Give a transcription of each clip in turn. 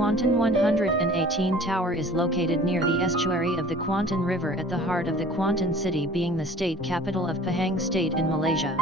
Kuantan 118 Tower is located near the estuary of the Kuantan River at the heart of the Kuantan city, being the state capital of Pahang State in Malaysia.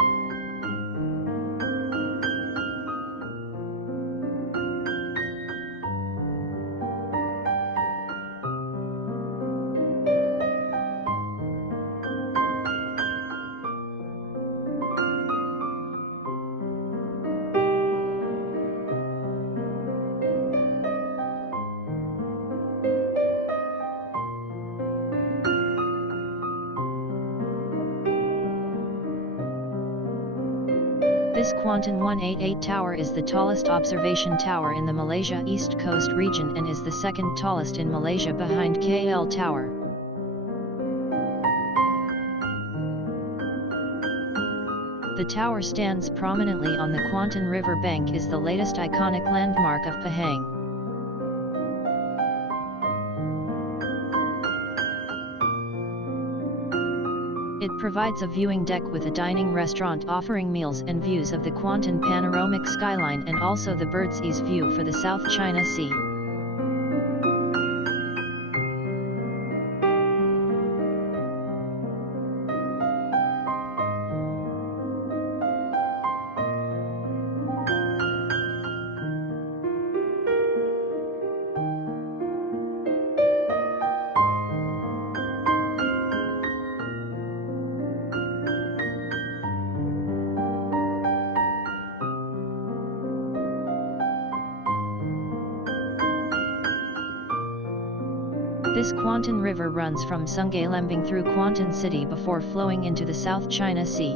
This Kuantan 188 Tower is the tallest observation tower in the Malaysia East Coast region and is the second tallest in Malaysia behind KL Tower. The tower stands prominently on the Kuantan River bank, is the latest iconic landmark of Pahang. It provides a viewing deck with a dining restaurant offering meals and views of the Kuantan panoramic skyline and also the bird's ease view for the South China Sea. This Kuantan River runs from Sungai Lembing through Kuantan City before flowing into the South China Sea.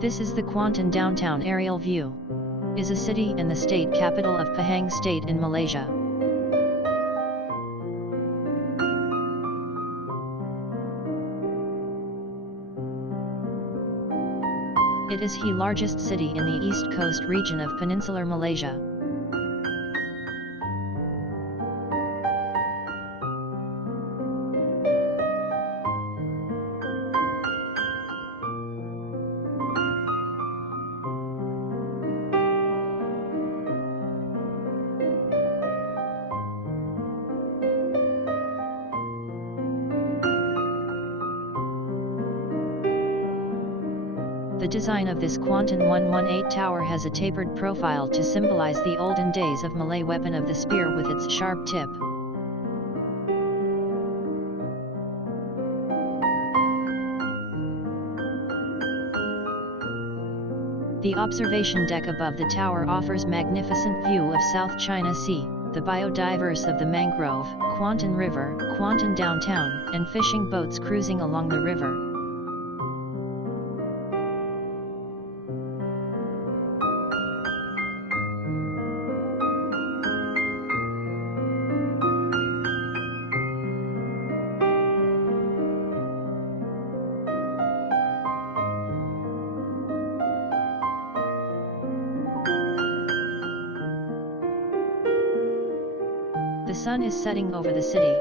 This is the Kuantan downtown aerial view. Is a city and the state capital of Pahang State in Malaysia. It is the largest city in the East Coast region of Peninsular Malaysia. The design of this Kuantan 118 tower has a tapered profile to symbolize the olden days of Malay weapon of the spear with its sharp tip. The observation deck above the tower offers magnificent view of South China Sea, the biodiverse of the mangrove, Kuantan River, Kuantan downtown, and fishing boats cruising along the river. The sun is setting over the city.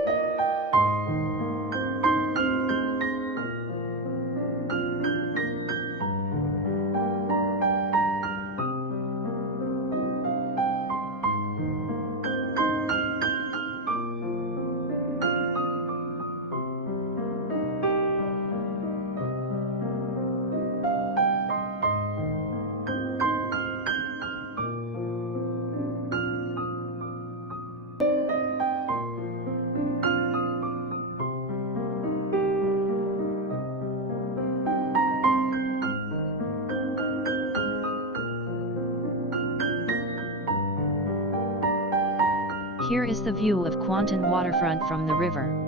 Here is the view of Kuantan waterfront from the river.